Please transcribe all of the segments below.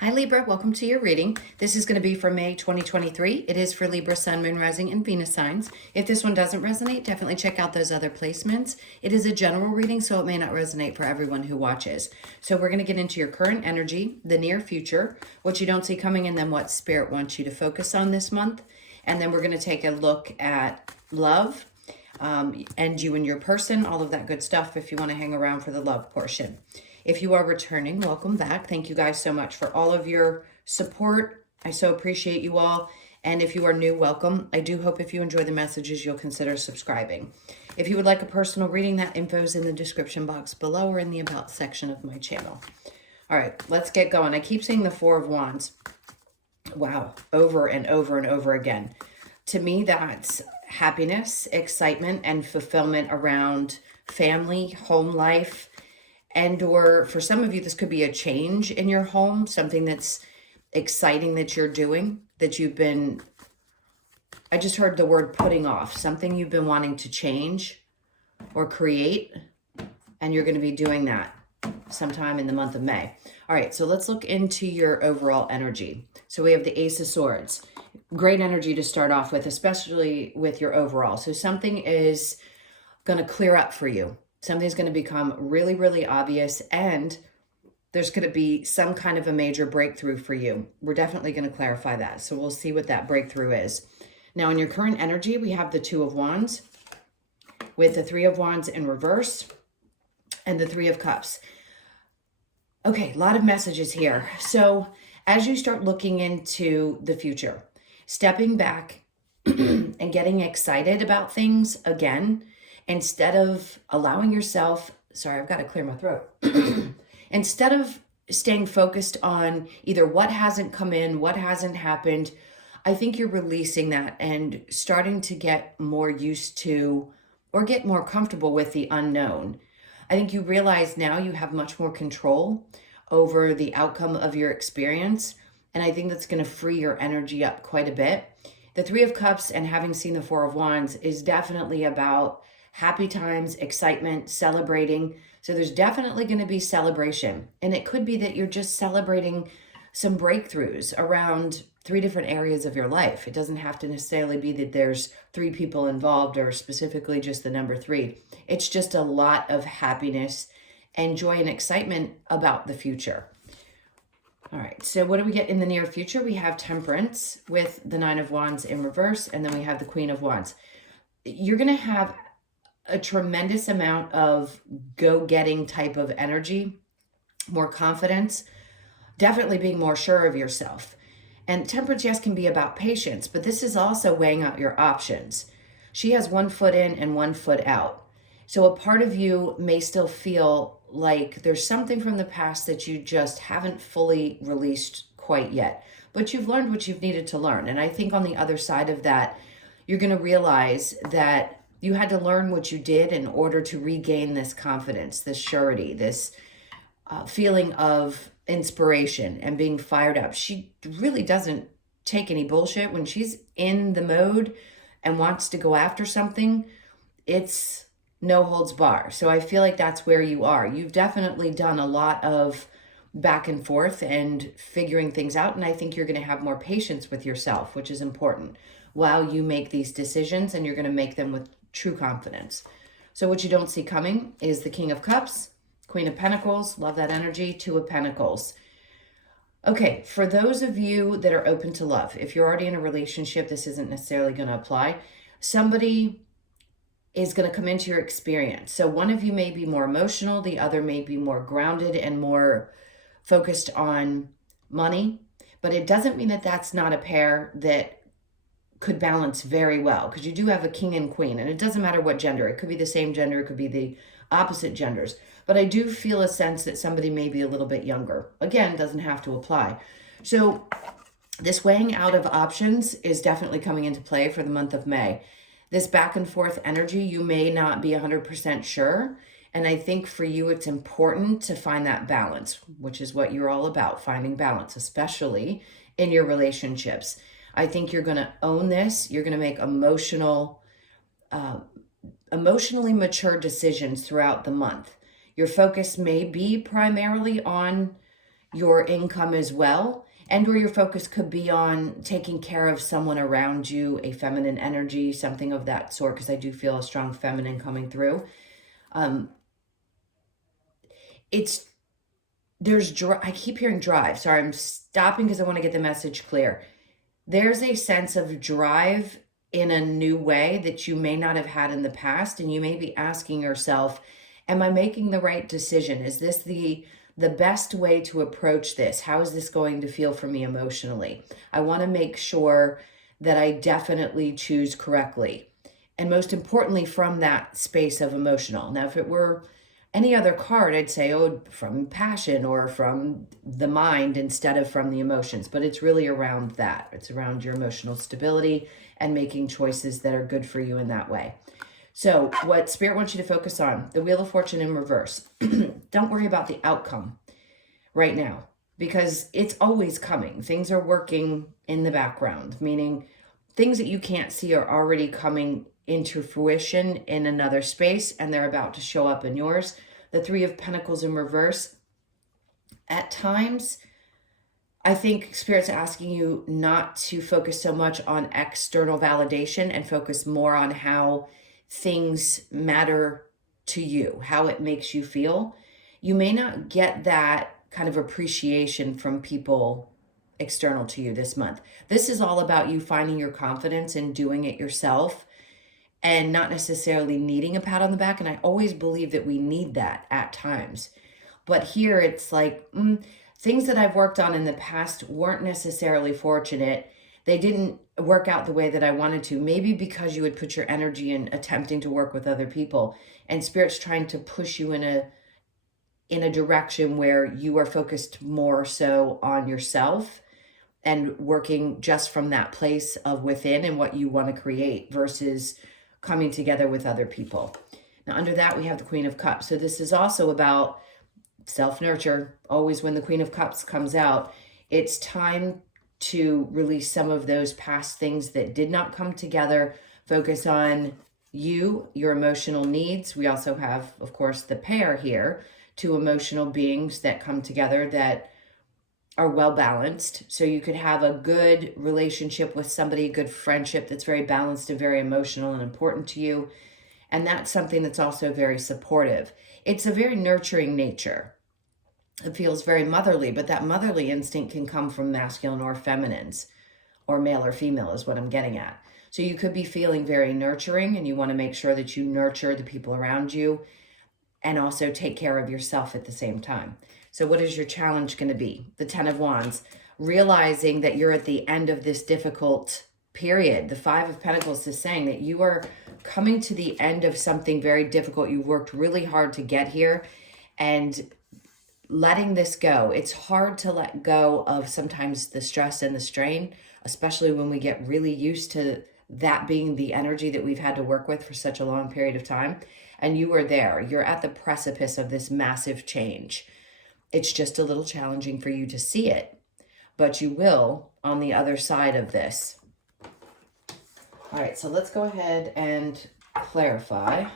Hi Libra, welcome to your reading. This is going to be for May 2023. It is for Libra, Sun, Moon, Rising, and Venus signs. If this one doesn't resonate, definitely check out those other placements. It is a general reading, so it may not resonate for everyone who watches. So we're going to get into your current energy, the near future, what you don't see coming, and then what Spirit wants you to focus on this month. And then we're going to take a look at love, and you and your person, all of that good stuff if you want to hang around for the love portion. If you are returning, welcome back. Thank you guys so much for all of your support. I so appreciate you all. And if you are new, welcome. I do hope if you enjoy the messages, you'll consider subscribing. If you would like a personal reading, that info is in the description box below or in the About section of my channel. All right, let's get going. I keep seeing the Four of Wands. Wow, over and over and over again. To me, that's happiness, excitement, and fulfillment around family, home life, and or for some of you, this could be a change in your home, something that's exciting that you're doing, that you've been, I just heard the word putting off, something you've been wanting to change or create, and you're going to be doing that sometime in the month of May. All right, so let's look into your overall energy. So we have the Ace of Swords. Great energy to start off with, especially with your overall. So something is going to clear up for you. Something's going to become really, really obvious, and there's going to be some kind of a major breakthrough for you. We're definitely going to clarify that. So we'll see what that breakthrough is. Now, in your current energy, we have the Two of Wands with the Three of Wands in reverse and the Three of Cups. Okay, a lot of messages here. So as you start looking into the future, stepping back and getting excited about things again, instead of allowing yourself, sorry, I've got to clear my throat. Instead of staying focused on either what hasn't come in, what hasn't happened, I think you're releasing that and starting to get more used to or get more comfortable with the unknown. I think you realize now you have much more control over the outcome of your experience. And I think that's going to free your energy up quite a bit. The Three of Cups and having seen the Four of Wands is definitely about happy times, excitement, celebrating. So there's definitely going to be celebration. And it could be that you're just celebrating some breakthroughs around three different areas of your life. It doesn't have to necessarily be that there's three people involved or specifically just the number three. It's just a lot of happiness and joy and excitement about the future. All right, so what do we get in the near future? We have Temperance with the Nine of Wands in reverse, and then we have the Queen of Wands. You're going to have a tremendous amount of go-getting type of energy, more confidence, definitely being more sure of yourself. And Temperance, yes, can be about patience, but this is also weighing out your options. She has one foot in and one foot out. So a part of you may still feel like there's something from the past that you just haven't fully released quite yet, but you've learned what you've needed to learn. And I think on the other side of that, you're going to realize that you had to learn what you did in order to regain this confidence, this surety, this feeling of inspiration and being fired up. She really doesn't take any bullshit. When she's in the mode and wants to go after something, it's no holds bar. So I feel like that's where you are. You've definitely done a lot of back and forth and figuring things out. And I think you're going to have more patience with yourself, which is important, while you make these decisions, and you're going to make them with true confidence. So what you don't see coming is the King of Cups, Queen of Pentacles, love that energy, Two of Pentacles. Okay, for those of you that are open to love, if you're already in a relationship, this isn't necessarily going to apply. Somebody is going to come into your experience. So one of you may be more emotional, the other may be more grounded and more focused on money, but it doesn't mean that that's not a pair that could balance very well, because you do have a king and queen, and it doesn't matter what gender. It could be the same gender, it could be the opposite genders. But I do feel a sense that somebody may be a little bit younger. Again, doesn't have to apply. So this weighing out of options is definitely coming into play for the month of May. This back and forth energy, you may not be 100% sure. And I think for you, it's important to find that balance, which is what you're all about, finding balance, especially in your relationships. I think you're going to own this. You're going to make emotionally mature decisions throughout the month. Your focus may be primarily on your income as well, and or your focus could be on taking care of someone around you, a feminine energy, something of that sort, because I do feel a strong feminine coming through. It's I keep hearing drive. Sorry, I'm stopping because I want to get the message clear. There's a sense of drive in a new way that you may not have had in the past, and you may be asking yourself, am I making the right decision? Is this the best way to approach this? How is this going to feel for me emotionally? I want to make sure that I definitely choose correctly. And most importantly, from that space of emotional. Now, if it were any other card, I'd say, oh, from passion or from the mind instead of from the emotions. But it's really around that. It's around your emotional stability and making choices that are good for you in that way. So what Spirit wants you to focus on, the Wheel of Fortune in reverse. Don't worry about the outcome right now, because it's always coming. Things are working in the background, meaning things that you can't see are already coming into fruition in another space, and they're about to show up in yours. The Three of Pentacles in reverse. At times, I think Spirit's asking you not to focus so much on external validation and focus more on how things matter to you, how it makes you feel. You may not get that kind of appreciation from people external to you this month. This is all about you finding your confidence and doing it yourself and not necessarily needing a pat on the back. And I always believe that we need that at times. But here it's like, things that I've worked on in the past weren't necessarily fortunate. They didn't work out the way that I wanted to, maybe because you would put your energy in attempting to work with other people, and Spirit's trying to push you in a direction where you are focused more so on yourself and working just from that place of within and what you want to create versus coming together with other people. Now, under that, we have the Queen of Cups. So this is also about self-nurture. Always when the Queen of Cups comes out, it's time to release some of those past things that did not come together. Focus on you, your emotional needs. We also have, of course, the pair here, two emotional beings that come together that are well balanced. So you could have a good relationship with somebody, a good friendship that's very balanced and very emotional and important to you. And that's something that's also very supportive. It's a very nurturing nature. It feels very motherly, but that motherly instinct can come from masculine or feminines, or male or female is what I'm getting at. So you could be feeling very nurturing, and you want to make sure that you nurture the people around you and also take care of yourself at the same time. So what is your challenge going to be? The Ten of Wands, realizing that you're at the end of this difficult period. The Five of Pentacles is saying that you are coming to the end of something very difficult. You worked really hard to get here, and letting this go. It's hard to let go of sometimes the stress and the strain, especially when we get really used to that being the energy that we've had to work with for such a long period of time. And you are there. You're at the precipice of this massive change. It's just a little challenging for you to see it, but you will on the other side of this. All right, so let's go ahead and clarify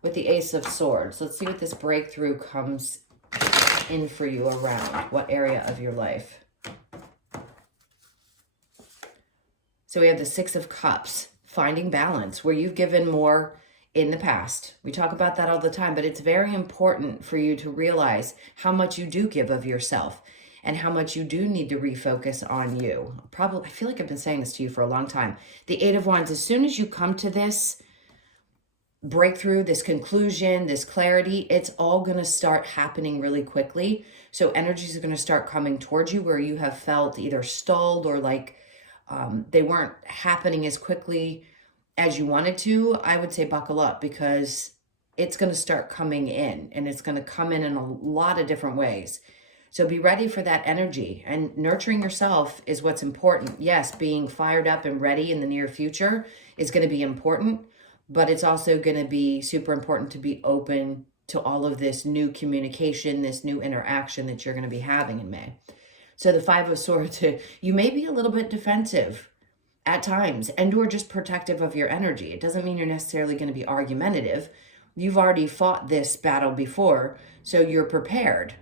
with the Ace of Swords. Let's see what this breakthrough comes in for you around. What area of your life? So we have the Six of Cups, finding balance, where you've given more in the past. We talk about that all the time, but it's very important for you to realize how much you do give of yourself and how much you do need to refocus on you. I feel like I've been saying this to you for a long time. The Eight of Wands, as soon as you come to this breakthrough, this conclusion, this clarity, it's all going to start happening really quickly. So energies are going to start coming towards you where you have felt either stalled or like they weren't happening as quickly as you wanted to. I would say buckle up, because it's going to start coming in, and it's going to come in a lot of different ways. So be ready for that energy, and nurturing yourself is what's important. Yes, being fired up and ready in the near future is going to be important, but it's also going to be super important to be open to all of this new communication, this new interaction that you're going to be having in May. So the Five of Swords, you may be a little bit defensive at times and or just protective of your energy. It doesn't mean you're necessarily going to be argumentative. You've already fought this battle before, so you're prepared.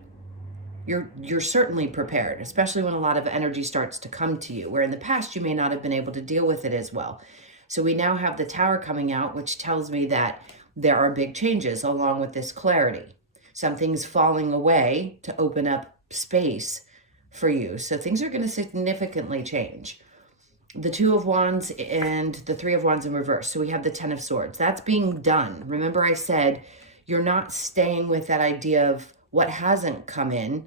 you're certainly prepared, especially when a lot of energy starts to come to you, where in the past you may not have been able to deal with it as well. So we now have the Tower coming out, which tells me that there are big changes along with this clarity. Something's falling away to open up space for you. So things are going to significantly change. The Two of Wands and the Three of Wands in reverse. So we have the Ten of Swords. That's being done. Remember I said you're not staying with that idea of what hasn't come in.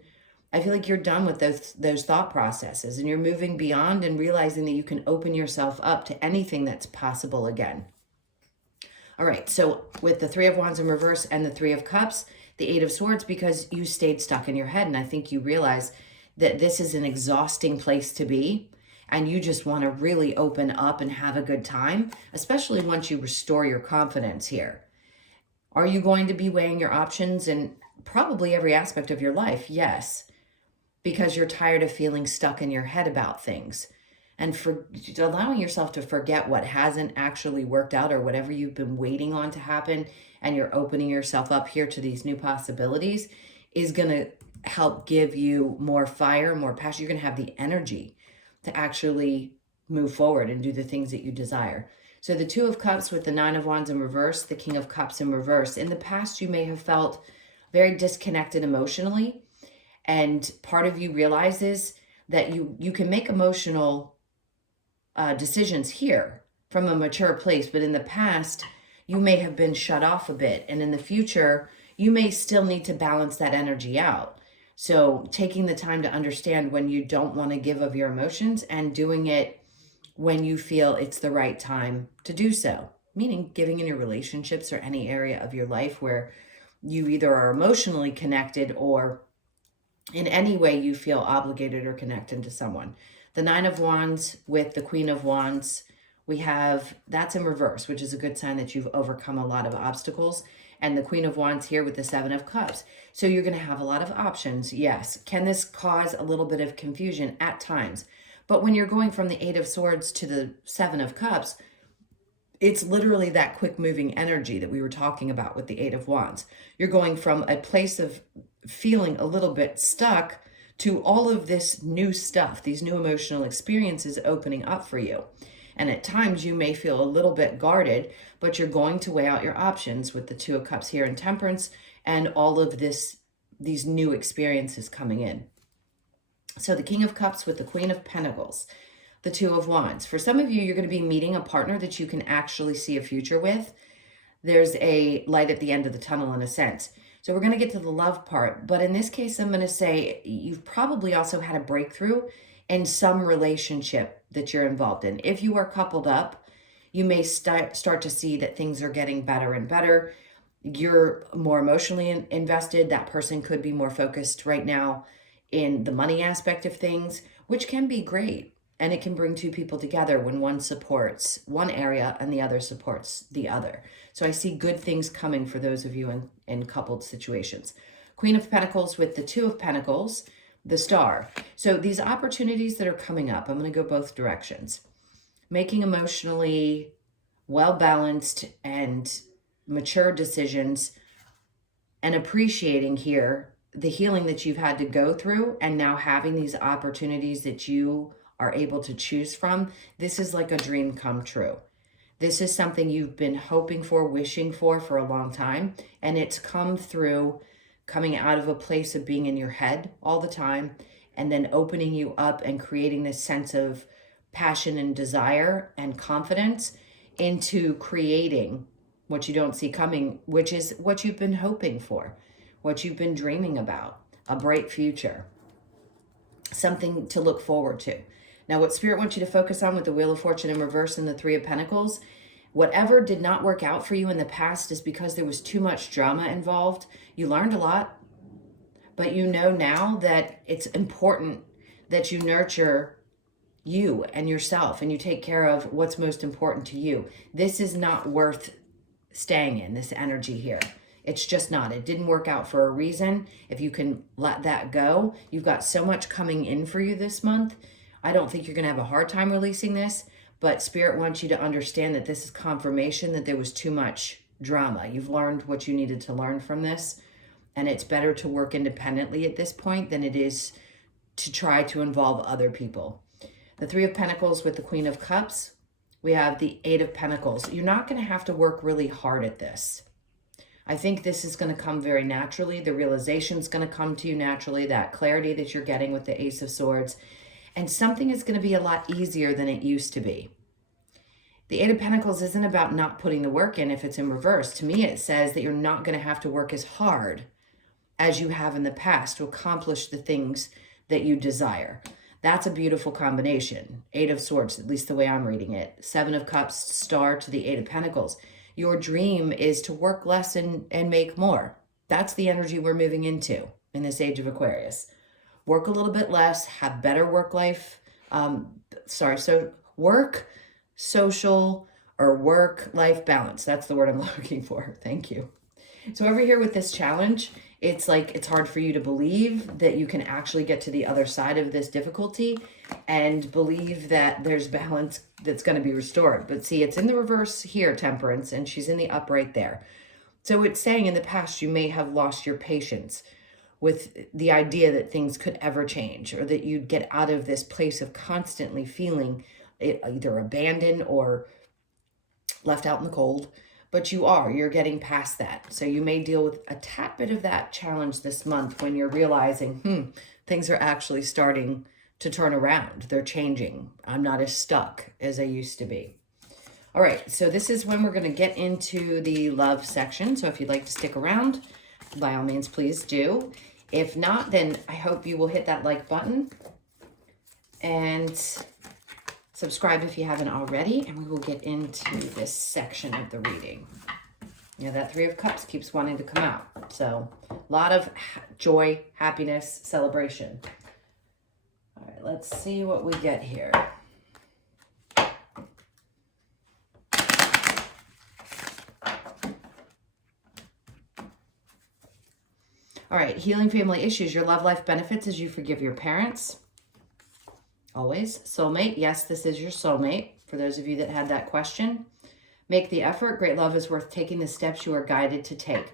I feel like you're done with those thought processes, and you're moving beyond and realizing that you can open yourself up to anything that's possible again. All right, so with the Three of Wands in reverse and the Three of Cups, the Eight of Swords, because you stayed stuck in your head, and I think you realize that this is an exhausting place to be, and you just want to really open up and have a good time, especially once you restore your confidence here. Are you going to be weighing your options in probably every aspect of your life? Yes, because you're tired of feeling stuck in your head about things. And for allowing yourself to forget what hasn't actually worked out or whatever you've been waiting on to happen, and you're opening yourself up here to these new possibilities, is going to help give you more fire, more passion. You're going to have the energy to actually move forward and do the things that you desire. So the Two of Cups with the Nine of Wands in reverse, the King of Cups in reverse. In the past, you may have felt very disconnected emotionally, and part of you realizes that you can make emotional decisions here from a mature place, but in the past, you may have been shut off a bit, and in the future, you may still need to balance that energy out. So taking the time to understand when you don't want to give of your emotions and doing it when you feel it's the right time to do so, meaning giving in your relationships or any area of your life where you either are emotionally connected or in any way you feel obligated or connected to someone. The Nine of Wands with the Queen of Wands, we have, that's in reverse, which is a good sign that you've overcome a lot of obstacles. And the Queen of Wands here with the Seven of Cups. So you're going to have a lot of options. Yes. Can this cause a little bit of confusion at times? But when you're going from the Eight of Swords to the Seven of Cups, it's literally that quick moving energy that we were talking about with the Eight of Wands. You're going from a place of feeling a little bit stuck to all of this new stuff, these new emotional experiences opening up for you. And at times you may feel a little bit guarded, but you're going to weigh out your options with the Two of Cups here in Temperance and all of these new experiences coming in. So the King of Cups with the Queen of Pentacles, the Two of Wands. For some of you, you're going to be meeting a partner that you can actually see a future with. There's a light at the end of the tunnel in a sense. So we're going to get to the love part. But in this case, I'm going to say you've probably also had a breakthrough in some relationship that you're involved in. If you are coupled up, you may start to see that things are getting better and better. You're more emotionally invested. That person could be more focused right now in the money aspect of things, which can be great. And it can bring two people together when one supports one area and the other supports the other. So I see good things coming for those of you in coupled situations. Queen of Pentacles with the Two of Pentacles, the Star. So these opportunities that are coming up, I'm going to go both directions. Making emotionally well-balanced and mature decisions and appreciating here the healing that you've had to go through, and now having these opportunities that you are able to choose from. This is like a dream come true. This is something you've been hoping for, wishing for a long time, and it's come through coming out of a place of being in your head all the time and then opening you up and creating this sense of passion and desire and confidence into creating what you don't see coming, which is what you've been hoping for, what you've been dreaming about, a bright future, something to look forward to. Now, what Spirit wants you to focus on with the Wheel of Fortune in reverse and the Three of Pentacles, whatever did not work out for you in the past is because there was too much drama involved. You learned a lot, but you know now that it's important that you nurture you and yourself and you take care of what's most important to you. This is not worth staying in, this energy here. It's just not. It didn't work out for a reason. If you can let that go, you've got so much coming in for you this month. I don't think you're going to have a hard time releasing this, but Spirit wants you to understand that this is confirmation that there was too much drama. You've learned what you needed to learn from this, And it's better to work independently at this point than it is to try to involve other people. The Three of Pentacles with the Queen of Cups. We have the Eight of Pentacles. You're not going to have to work really hard at this. I think this is going to come very naturally. The realization is going to come to you naturally, that clarity that you're getting with the Ace of Swords. And something is going to be a lot easier than it used to be. The Eight of Pentacles isn't about not putting the work in if it's in reverse. To me, it says that you're not going to have to work as hard as you have in the past to accomplish the things that you desire. That's a beautiful combination. Eight of Swords, at least the way I'm reading it. Seven of Cups, star to the Eight of Pentacles. Your dream is to work less and make more. That's the energy we're moving into in this age of Aquarius. Work a little bit less, have better work-life, work, social, or work-life balance. That's the word I'm looking for. Thank you. So over here with this challenge, it's like it's hard for you to believe that you can actually get to the other side of this difficulty and believe that there's balance that's going to be restored. But see, it's in the reverse here, Temperance, and she's in the upright there. So it's saying in the past you may have lost your patience with the idea that things could ever change, or that you'd get out of this place of constantly feeling either abandoned or left out in the cold. But you're getting past that. So you may deal with a tad bit of that challenge this month when you're realizing, things are actually starting to turn around. They're changing. I'm not as stuck as I used to be. All right, so this is when we're going to get into the love section. So if you'd like to stick around, by all means, please do. If not, then I hope you will hit that like button and subscribe if you haven't already, and we will get into this section of the reading. Yeah, that Three of Cups keeps wanting to come out. So a lot of joy, happiness, celebration. All right, let's see what we get here. All right, healing family issues. Your love life benefits as you forgive your parents. Always. Soulmate. Yes, this is your soulmate. For those of you that had that question. Make the effort. Great love is worth taking the steps you are guided to take.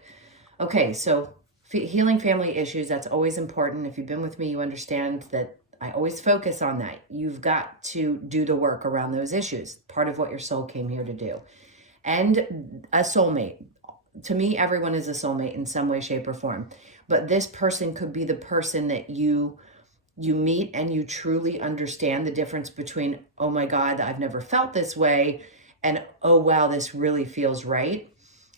Okay, so healing family issues, that's always important. If you've been with me, you understand that I always focus on that. You've got to do the work around those issues. Part of what your soul came here to do. And a soulmate. To me, everyone is a soulmate in some way, shape, or form. But this person could be the person that you meet and you truly understand the difference between, oh my God, I've never felt this way, and oh wow, this really feels right.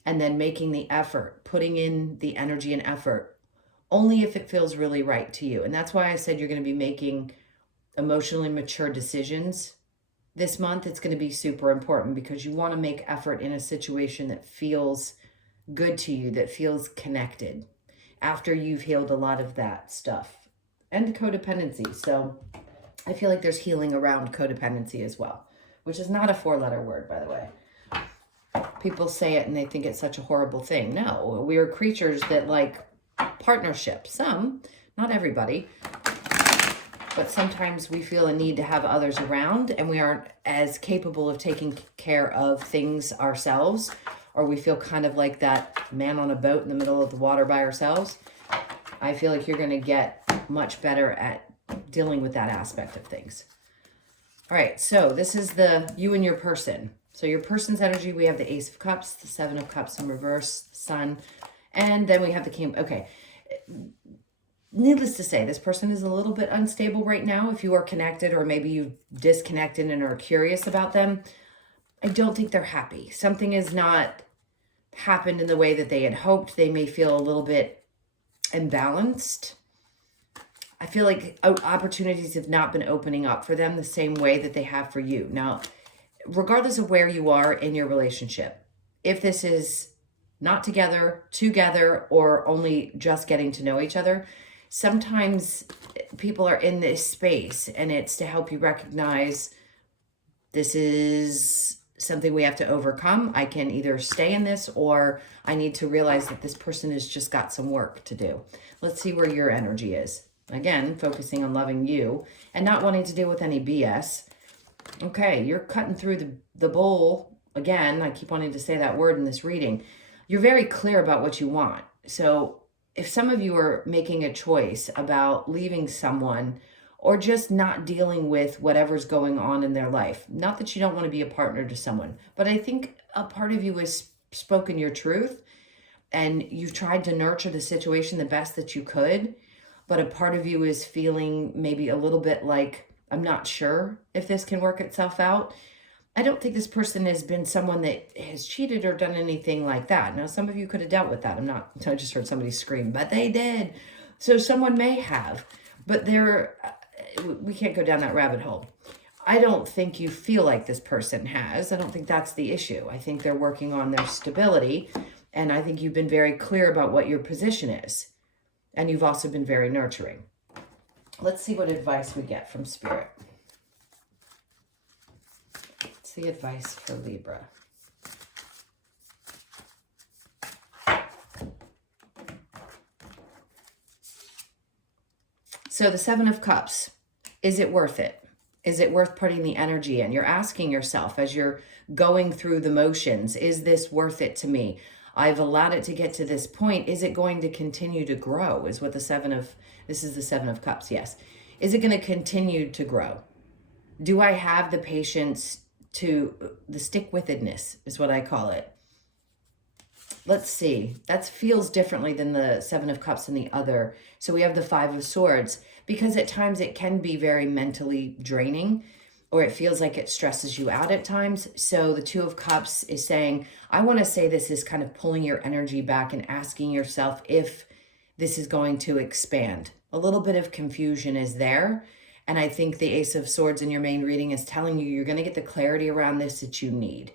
And then making the effort, putting in the energy and effort, only if it feels really right to you. And that's why I said you're going to be making emotionally mature decisions this month. It's going to be super important because you want to make effort in a situation that feels good to you, that feels connected after you've healed a lot of that stuff. And codependency. So I feel like there's healing around codependency as well, which is not a 4-letter word, by the way. People say it and they think it's such a horrible thing. No, we are creatures that like partnership. Some, not everybody, but sometimes we feel a need to have others around and we aren't as capable of taking care of things ourselves, or we feel kind of like that man on a boat in the middle of the water by ourselves. I feel like you're going to get much better at dealing with that aspect of things. All right, so this is you and your person. So your person's energy, we have the Ace of Cups, the Seven of Cups in reverse, the Sun, and then we have the King. Okay, needless to say, this person is a little bit unstable right now. If you are connected, or maybe you've disconnected and are curious about them, I don't think they're happy. Something has not happened in the way that they had hoped. They may feel a little bit imbalanced. I feel like opportunities have not been opening up for them the same way that they have for you. Now, regardless of where you are in your relationship, if this is not together, or only just getting to know each other, sometimes people are in this space and it's to help you recognize this is something we have to overcome. I can either stay in this, or I need to realize that this person has just got some work to do. Let's see where your energy is. Again, focusing on loving you and not wanting to deal with any BS. Okay, you're cutting through the bowl. Again, I keep wanting to say that word in this reading. You're very clear about what you want. So if some of you are making a choice about leaving someone or just not dealing with whatever's going on in their life, not that you don't want to be a partner to someone, but I think a part of you has spoken your truth and you've tried to nurture the situation the best that you could, but a part of you is feeling maybe a little bit like, I'm not sure if this can work itself out. I don't think this person has been someone that has cheated or done anything like that. Now, some of you could have dealt with that. I just heard somebody scream, but they did. So someone may have, but we can't go down that rabbit hole. I don't think you feel like this person has. I don't think that's the issue. I think they're working on their stability. And I think you've been very clear about what your position is. And you've also been very nurturing. Let's see what advice we get from Spirit. What's the advice for Libra? So the Seven of Cups, is it worth it? Is it worth putting the energy in? You're asking yourself as you're going through the motions, is this worth it to me? I've allowed it to get to this point. Is it going to continue to grow? Is what this is the Seven of Cups, yes. Is it going to continue to grow? Do I have the patience the stick-withedness is what I call it. Let's see. That feels differently than the Seven of Cups and the other. So we have the Five of Swords, because at times it can be very mentally draining, or it feels like it stresses you out at times. So the Two of Cups is saying, I want to say this is kind of pulling your energy back and asking yourself if this is going to expand. A little bit of confusion is there. And I think the Ace of Swords in your main reading is telling you you're going to get the clarity around this that you need.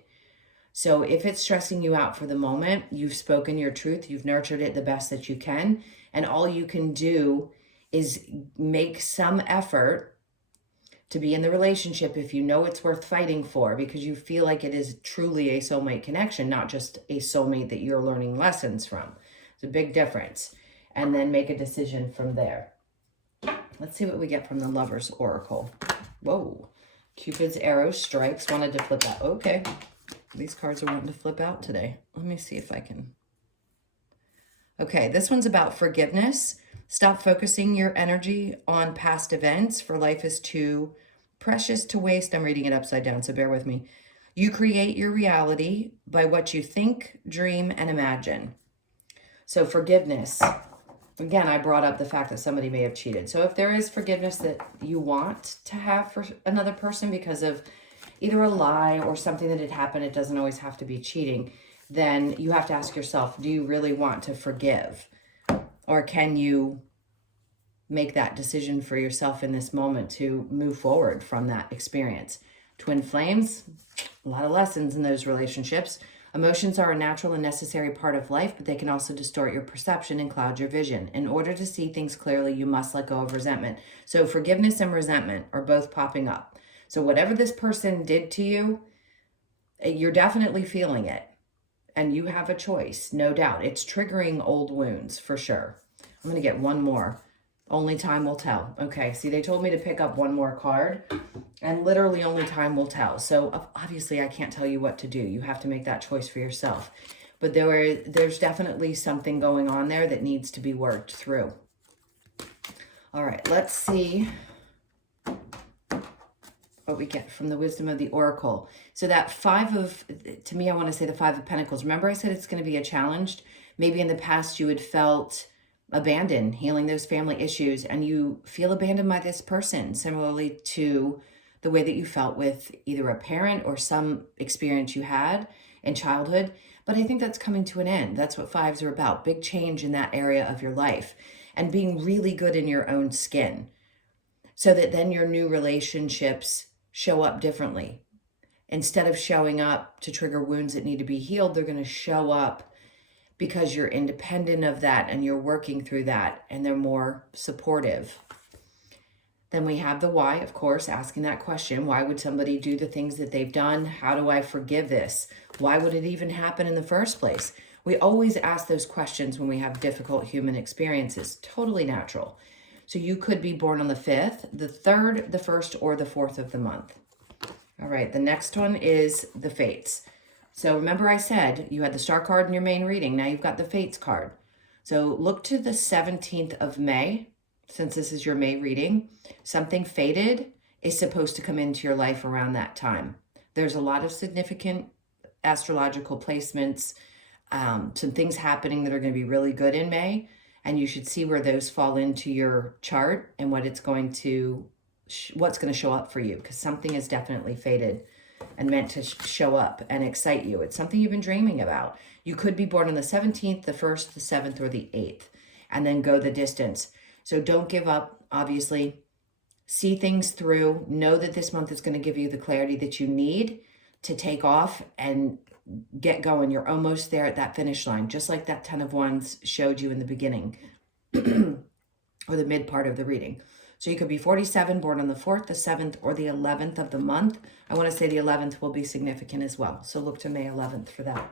So if it's stressing you out for the moment, you've spoken your truth, you've nurtured it the best that you can, and all you can do is make some effort to be in the relationship if you know it's worth fighting for, because you feel like it is truly a soulmate connection, not just a soulmate that you're learning lessons from. It's a big difference. And then make a decision from there. Let's see what we get from the Lover's Oracle. Whoa. Cupid's arrow strikes. Wanted to flip out. Okay. These cards are wanting to flip out today. Let me see if I can. Okay, this one's about forgiveness. Stop focusing your energy on past events, for life is too precious to waste. I'm reading it upside down, so bear with me. You create your reality by what you think, dream, and imagine. So forgiveness. Again, I brought up the fact that somebody may have cheated. So if there is forgiveness that you want to have for another person because of either a lie or something that had happened, it doesn't always have to be cheating, then you have to ask yourself, do you really want to forgive? Or can you make that decision for yourself in this moment to move forward from that experience? Twin flames, a lot of lessons in those relationships. Emotions are a natural and necessary part of life, but they can also distort your perception and cloud your vision. In order to see things clearly, you must let go of resentment. So forgiveness and resentment are both popping up. So whatever this person did to you, you're definitely feeling it. And you have a choice, no doubt. It's triggering old wounds for sure. I'm going to get one more. Only time will tell. Okay, see, they told me to pick up one more card, and literally only time will tell. So obviously I can't tell you what to do. You have to make that choice for yourself. But there's definitely something going on there that needs to be worked through. All right, let's see what we get from the wisdom of the Oracle. So that to me, I want to say the Five of Pentacles. Remember I said it's going to be a challenge? Maybe in the past you had felt abandoned, healing those family issues, and you feel abandoned by this person, similarly to the way that you felt with either a parent or some experience you had in childhood. But I think that's coming to an end. That's what fives are about. Big change in that area of your life and being really good in your own skin, so that then your new relationships show up differently. Instead of showing up to trigger wounds that need to be healed, they're going to show up because you're independent of that and you're working through that, and they're more supportive. Then we have the why, of course, asking that question. Why would somebody do the things that they've done? How do I forgive this? Why would it even happen in the first place? We always ask those questions when we have difficult human experiences. Totally natural. So you could be born on the 5th, the 3rd, the 1st, or the 4th of the month. All right, the next one is the Fates. So remember I said you had the Star card in your main reading. Now you've got the Fates card. So look to the 17th of May, since this is your May reading. Something fated is supposed to come into your life around that time. There's a lot of significant astrological placements, some things happening that are going to be really good in May, and you should see where those fall into your chart and what it's going to, what's going to show up for you, because something is definitely fated and meant to show up and excite you. It's something you've been dreaming about. You could be born on the 17th, the 1st, the 7th, or the 8th, and then go the distance. So don't give up, obviously. See things through. Know that this month is going to give you the clarity that you need to take off and get going. You're almost there at that finish line, just like that 10 of Wands showed you in the beginning or the mid part of the reading. So you could be 47, born on the 4th, the 7th, or the 11th of the month. I want to say the 11th will be significant as well. So look to May 11th for that.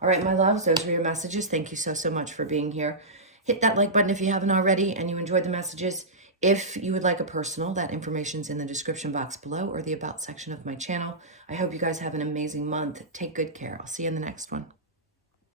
All right, my loves, those were your messages. Thank you so, so much for being here. Hit that like button if you haven't already and you enjoyed the messages. If you would like a personal, that information's in the description box below or the about section of my channel. I hope you guys have an amazing month. Take good care. I'll see you in the next one.